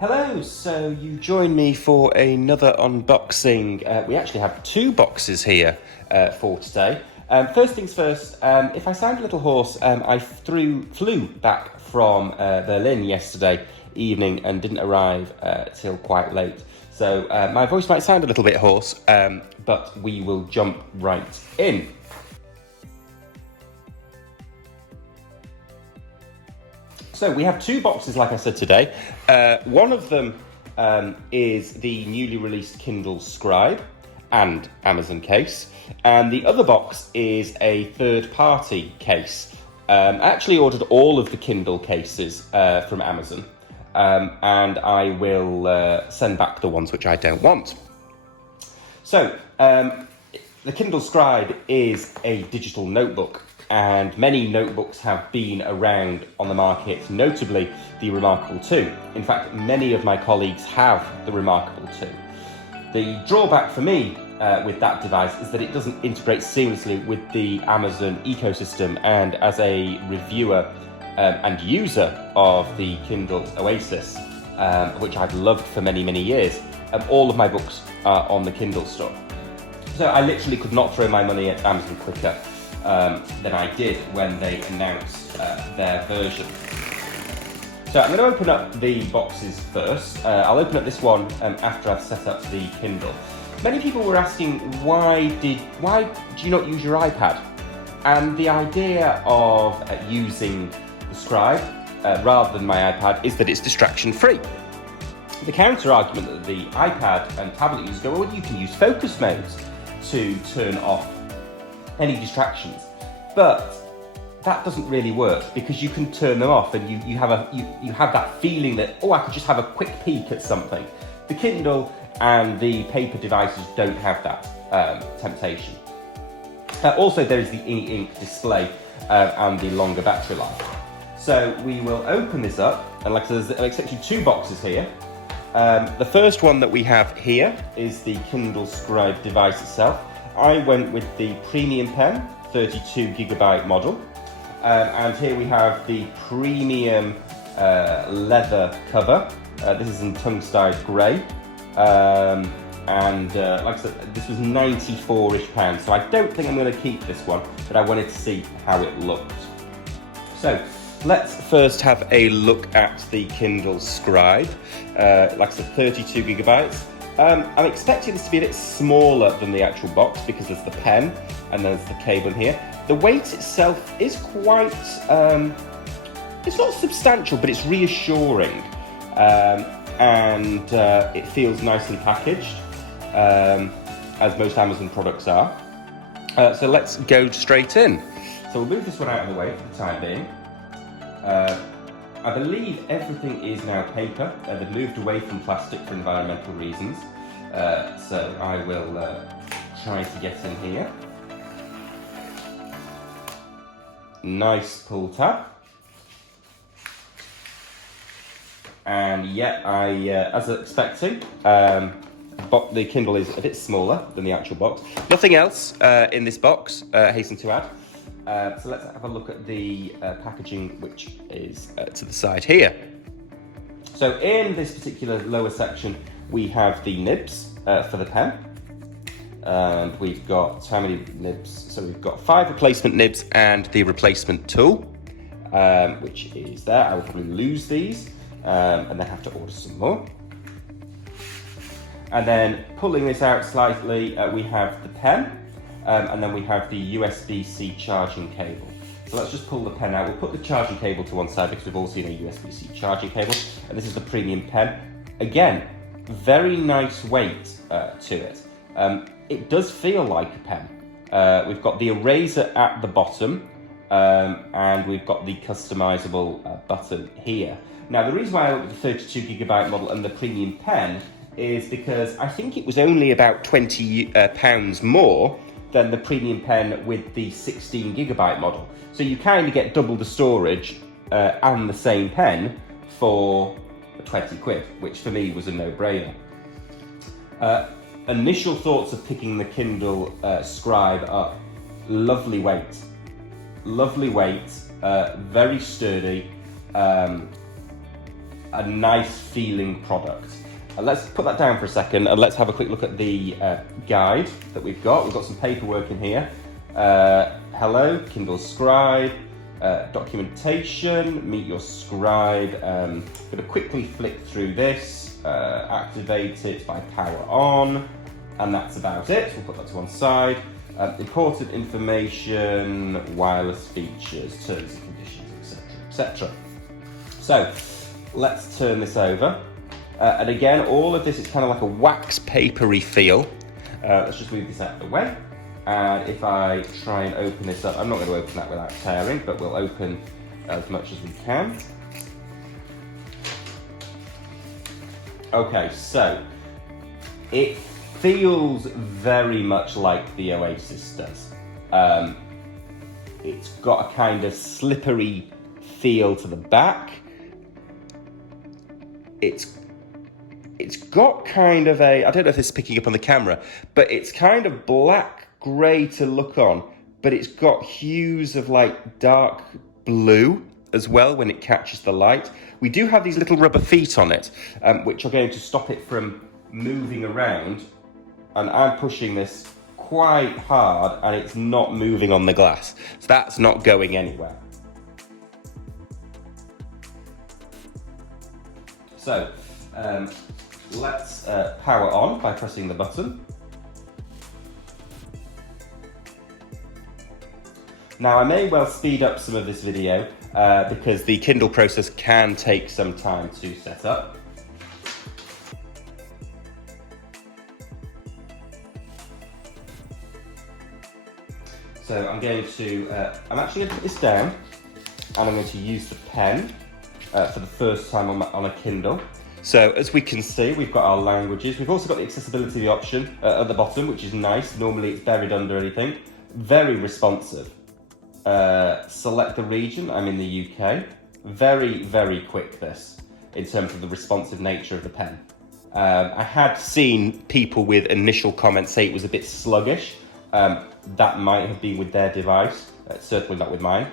Hello, so you join me for another unboxing. We actually have two boxes here for today. First things first, if I sound a little hoarse, I flew back from Berlin yesterday evening and didn't arrive till quite late. So my voice might sound a little bit hoarse, but we will jump right in. So we have two boxes, like I said, today. One of them is the newly released Kindle Scribe and Amazon case. And the other box is a third-party case. I actually ordered all of the Kindle cases from Amazon. And I will send back the ones which I don't want. So, the Kindle Scribe is a digital notebook. And many notebooks have been around on the market, notably the Remarkable 2. In fact, many of my colleagues have the Remarkable 2. The drawback for me with that device is that it doesn't integrate seamlessly with the Amazon ecosystem, and as a reviewer and user of the Kindle Oasis, which I've loved for many, many years, all of my books are on the Kindle store. So I literally could not throw my money at Amazon quicker than I did when they announced their version. So I'm going to open up the boxes first. I'll open up this one after I've set up the Kindle. Many people were asking why do you not use your iPad? And the idea of using the Scribe rather than my iPad is that it's distraction free. The counter argument that the iPad and tablet users go, well, you can use focus modes to turn off any distractions, but that doesn't really work because you can turn them off and you have that feeling that, oh, I could just have a quick peek at something. The Kindle and the paper devices don't have that temptation. Also, there is the e-ink display and the longer battery life. So we will open this up, and like I said, there's actually two boxes here. The first one that we have here is the Kindle Scribe device itself. I went with the premium pen, 32GB model, and here we have the premium leather cover. This is in tungstile grey, and like I said, this was £94-ish, so I don't think I'm going to keep this one, but I wanted to see how it looked. So let's first have a look at the Kindle Scribe. Like I said, 32GB. I'm expecting this to be a bit smaller than the actual box because there's the pen and there's the cable in here. The weight itself is quite, it's not substantial, but it's reassuring. And it feels nicely packaged, as most Amazon products are. So let's go straight in. So we'll move this one out of the way for the time being. I believe everything is now paper. They've moved away from plastic for environmental reasons. So I will try to get in here. Nice pull tab. And yeah, as expecting, the Kindle is a bit smaller than the actual box. Nothing else in this box, hasten to add. So let's have a look at the packaging, which is to the side here. So in this particular lower section, we have the nibs for the pen. And we've got, how many nibs? So we've got 5 replacement nibs and the replacement tool, which is there. I will probably lose these and then have to order some more. And then pulling this out slightly, we have the pen. And then we have the USB-C charging cable. So let's just pull the pen out. We'll put the charging cable to one side because we've all seen a USB-C charging cable. And this is the premium pen. Again, very nice weight to it. It does feel like a pen. We've got the eraser at the bottom, and we've got the customizable button here. Now, the reason why I went with the 32GB model and the premium pen is because I think it was only about £20 more than the premium pen with the 16GB model. So you kind of get double the storage and the same pen for 20 quid, which for me was a no-brainer. Initial thoughts of picking the Kindle Scribe up: lovely weight, very sturdy. a nice feeling product. Let's put that down for a second and let's have a quick look at the guide that we've got. We've got some paperwork in here. Hello, Kindle Scribe, documentation, meet your scribe. I'm going to quickly flick through this, activate it by power on, and that's about it. We'll put that to one side. Important information, wireless features, terms and conditions, etc., etc. So let's turn this over. And again, all of this is kind of like a wax papery feel. Let's just move this out of the way. And if I try and open this up, I'm not going to open that without tearing, but we'll open as much as we can. Okay, so it feels very much like the Oasis does. It's got a kind of slippery feel to the back. It's got kind of a, I don't know if this is picking up on the camera, but it's kind of black-grey to look on, but it's got hues of like dark blue as well when it catches the light. We do have these little rubber feet on it, which are going to stop it from moving around, and I'm pushing this quite hard and it's not moving on the glass. So that's not going anywhere. So, let's power on by pressing the button. Now I may well speed up some of this video because the Kindle process can take some time to set up. So I'm going to, I'm actually going to put this down and I'm going to use the pen for the first time on a Kindle. So as we can see, we've got our languages. We've also got the accessibility option at the bottom, which is nice. Normally it's buried under anything. Very responsive. Select the region. I'm in the UK. Very, very quick this, in terms of the responsive nature of the pen. I had seen people with initial comments say it was a bit sluggish. That might have been with their device, certainly not with mine.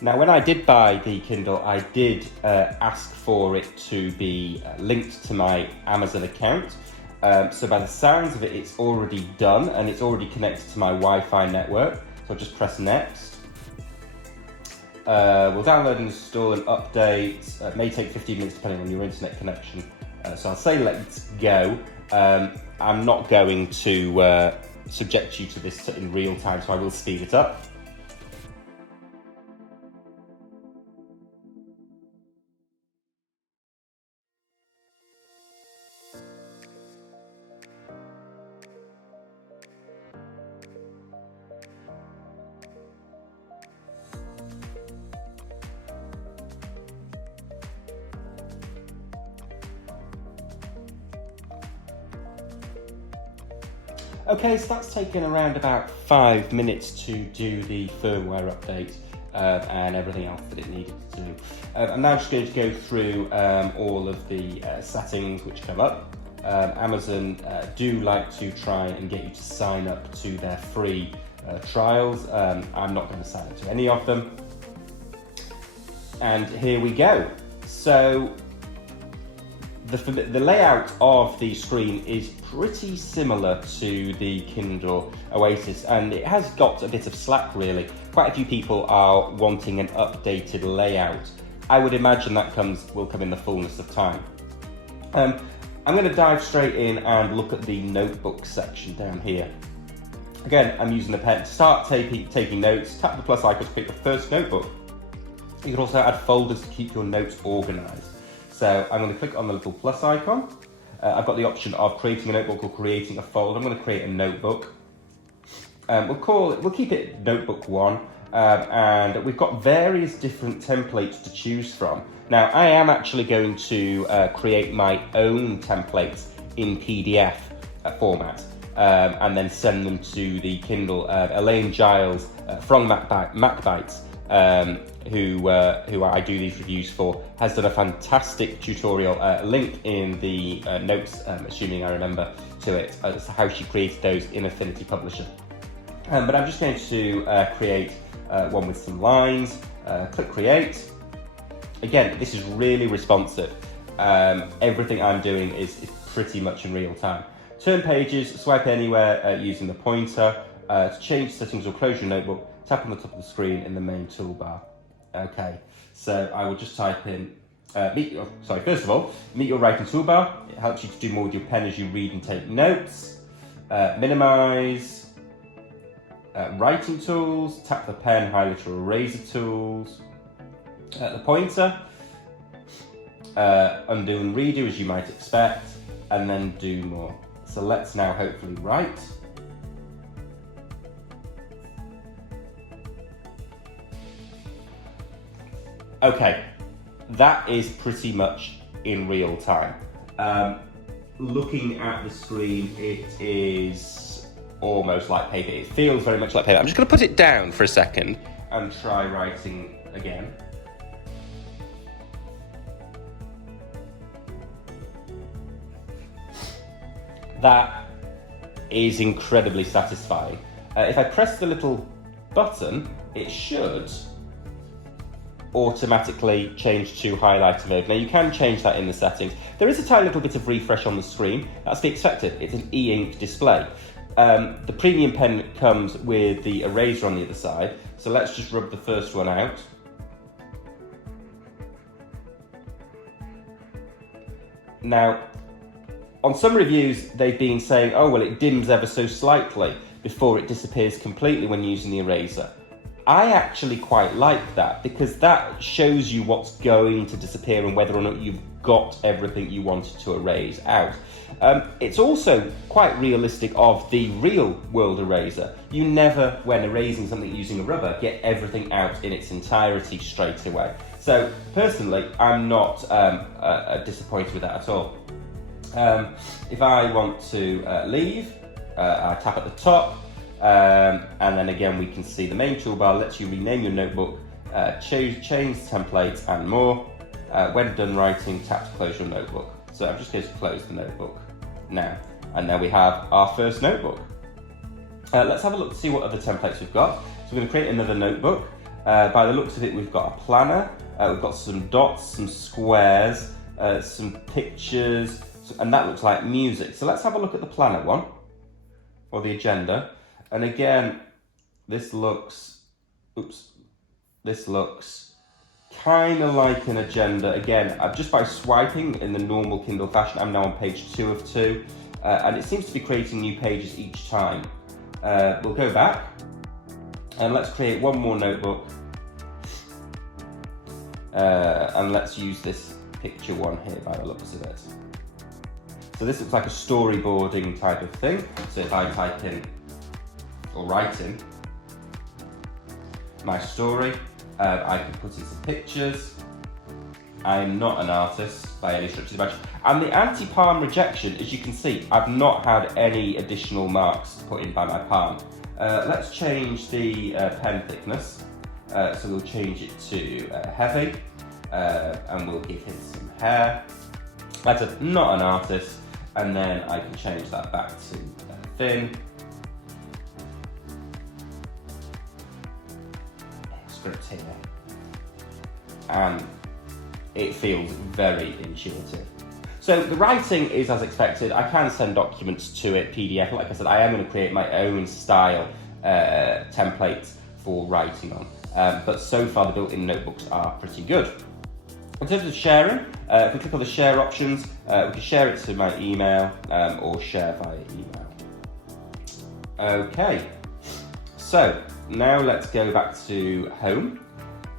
Now, when I did buy the Kindle, I did ask for it to be linked to my Amazon account. So by the sounds of it, it's already done and it's already connected to my Wi-Fi network. So I'll just press next. We'll download and install and update. It may take 15 minutes depending on your internet connection. So I'll say let's go. I'm not going to subject you to this in real time, so I will speed it up. Okay, so that's taken around about 5 minutes to do the firmware update and everything else that it needed to do. I'm now just going to go through all of the settings which come up. Amazon do like to try and get you to sign up to their free trials. I'm not going to sign up to any of them. And here we go. So the layout of the screen is pretty similar to the Kindle Oasis, and it has got a bit of slack really. Quite a few people are wanting an updated layout. I would imagine that will come in the fullness of time. I'm going to dive straight in and look at the notebook section down here. Again, I'm using the pen to start taking notes. Tap the plus icon to pick the first notebook. You can also add folders to keep your notes organised. So I'm going to click on the little plus icon. I've got the option of creating a notebook or creating a folder. I'm going to create a notebook. We'll keep it notebook 1. And we've got various different templates to choose from. Now, I am actually going to create my own templates in PDF format and then send them to the Kindle. Elaine Giles from MacBytes who I do these reviews for, has done a fantastic tutorial, link in the notes, assuming I remember to it, as to how she created those in Affinity Publisher. But I'm just going to create one with some lines, click create. Again, this is really responsive. Everything I'm doing is pretty much in real time. Turn pages, swipe anywhere using the pointer. To change settings or close your notebook, tap on the top of the screen in the main toolbar. Okay, so I will just type in, first of all, meet your writing toolbar. It helps you to do more with your pen as you read and take notes. Minimize, writing tools, tap the pen, highlighter or eraser tools. The pointer, undo and redo as you might expect, and then do more. So let's now hopefully write. Okay, that is pretty much in real time. Looking at the screen, it is almost like paper. It feels very much like paper. I'm just going to put it down for a second and try writing again. That is incredibly satisfying. If I press the little button, it should automatically change to highlighter mode. Now you can change that in the settings. There is a tiny little bit of refresh on the screen. That's to be expected. It's an e-ink display. The premium pen comes with the eraser on the other side. So let's just rub the first one out. Now, on some reviews, they've been saying, oh, well, it dims ever so slightly before it disappears completely when using the eraser. I actually quite like that, because that shows you what's going to disappear and whether or not you've got everything you wanted to erase out. It's also quite realistic of the real world eraser. You never, when erasing something using a rubber, get everything out in its entirety straight away. So personally, I'm not disappointed with that at all. If I want to leave, I tap at the top. And then again, we can see the main toolbar lets you rename your notebook, change templates and more. When done writing, tap to close your notebook. So I'm just going to close the notebook now. And there we have our first notebook. Let's have a look to see what other templates we've got. So we're going to create another notebook. By the looks of it, we've got a planner, we've got some dots, some squares, some pictures, and that looks like music. So let's have a look at the planner one, or the agenda. And again, this looks kind of like an agenda. Again, just by swiping in the normal Kindle fashion, I'm now on page 2 of 2, and it seems to be creating new pages each time. We'll go back, and let's create one more notebook, and let's use this picture one here by the looks of it. So this looks like a storyboarding type of thing. So if I type in, or write in, my story, I can put in some pictures. I'm not an artist by any stretch of the imagination. And the anti-palm rejection, as you can see, I've not had any additional marks put in by my palm. Let's change the pen thickness. So we'll change it to heavy, and we'll give him some hair. Like I said, not an artist. And then I can change that back to thin. Script here. And it feels very intuitive. So the writing is as expected. I can send documents to it, PDF. Like I said, I am going to create my own style templates for writing on. But so far the built-in notebooks are pretty good. In terms of sharing, if we click on the share options, we can share it to my email or share via email. Okay, so now let's go back to home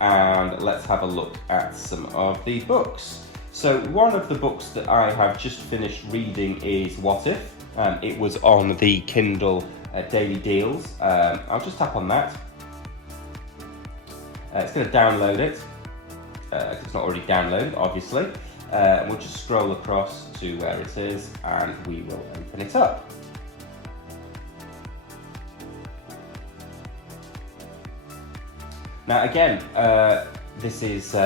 and let's have a look at some of the books. So one of the books that I have just finished reading is What If? It was on the Kindle Daily Deals. I'll just tap on that. It's going to download it. It's not already downloaded, obviously. We'll just scroll across to where it is and we will open it up. Now again, this is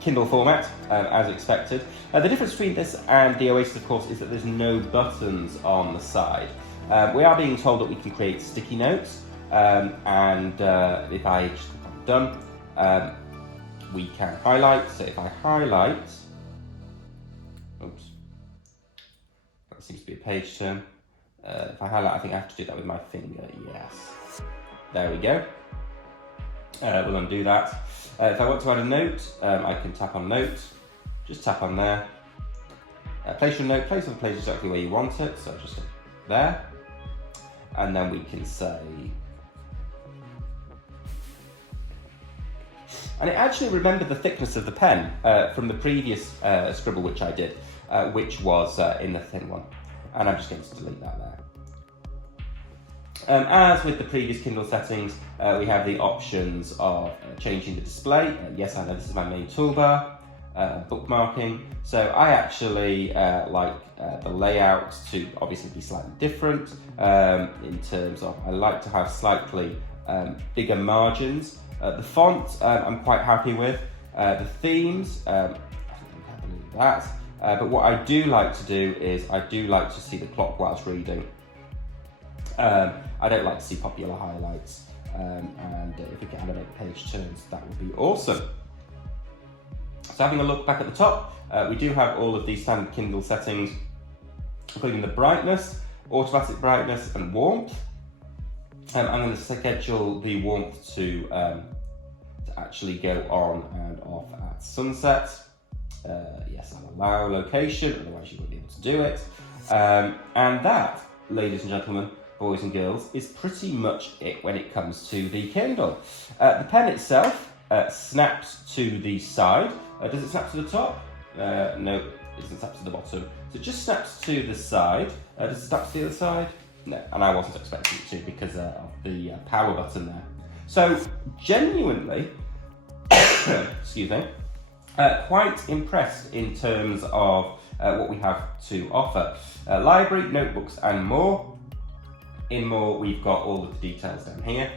Kindle format, as expected. The difference between this and the Oasis, of course, is that there's no buttons on the side. We are being told that we can create sticky notes, and if I just click on done, we can highlight. So if I highlight, oops, that seems to be a page turn. If I highlight, I think I have to do that with my finger, yes. There we go. We'll undo that. If I want to add a note, I can tap on note, just tap on there. Place your note, place on the place exactly where you want it, so just there. And then we can say, and it actually remembered the thickness of the pen from the previous scribble which I did, which was in the thin one. And I'm just going to delete that there. As with the previous Kindle settings, we have the options of changing the display. Yes, I know this is my main toolbar, bookmarking. So I actually like the layout to obviously be slightly different in terms of I like to have slightly bigger margins. The font I'm quite happy with. The themes, I think I'm happy with that. But what I do like to do is I do like to see the clock whilst reading. I don't like to see popular highlights, and if we can animate page turns, that would be awesome. So having a look back at the top, we do have all of these standard Kindle settings, including the brightness, automatic brightness, and warmth. I'm going to schedule the warmth to actually go on and off at sunset. Yes, I'll allow location, otherwise you won't be able to do it. And that, ladies and gentlemen, boys and girls, is pretty much it when it comes to the Kindle. The pen itself snaps to the side. Does it snap to the top? No, it doesn't snap to the bottom. So it just snaps to the side. Does it snap to the other side? No, and I wasn't expecting it to because of the power button there. So genuinely, excuse me, quite impressed in terms of what we have to offer. Library, notebooks and more. In more, we've got all of the details down here.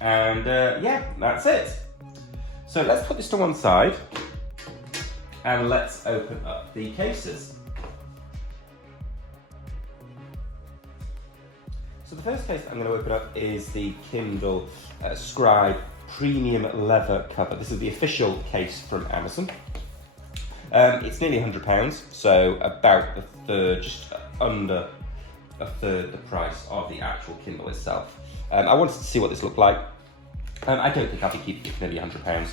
And yeah, that's it. So let's put this to one side and let's open up the cases. So the first case I'm going to open up is the Kindle Scribe Premium Leather cover. This is the official case from Amazon. It's nearly £100, so about a third, just under a third the price of the actual Kindle itself. I wanted to see what this looked like. I don't think I'll be keeping it for nearly £100.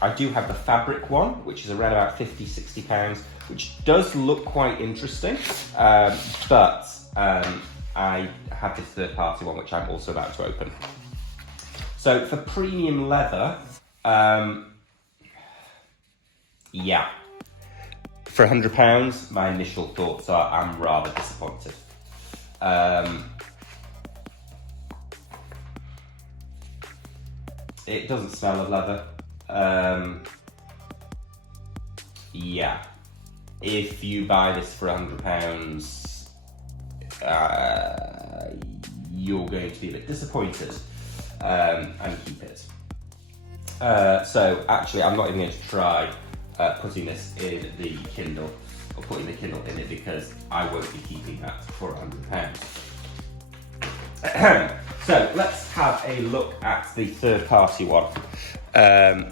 I do have the fabric one, which is around about £50–60, which does look quite interesting, but I have this third party one, which I'm also about to open. So for premium leather, yeah. For £100, my initial thoughts are I'm rather disappointed. It doesn't smell of leather. Yeah. If you buy this for £100, you're going to be a bit disappointed and keep it. So actually, I'm not even going to try putting this in the Kindle, or putting the Kindle in it, because I won't be keeping that for £100. So let's have a look at the third party one.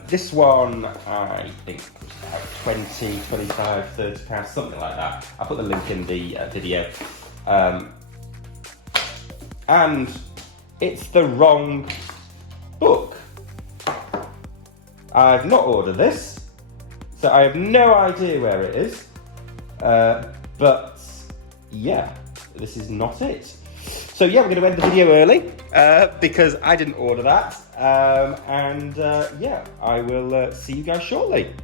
This one I think was about 20, 25, 30 pounds, something like that. I'll put the link in the video. And it's the wrong book. I've not ordered this, so I have no idea where it is, but yeah, this is not it. So yeah, we're going to end the video early, because I didn't order that, and yeah, I will see you guys shortly.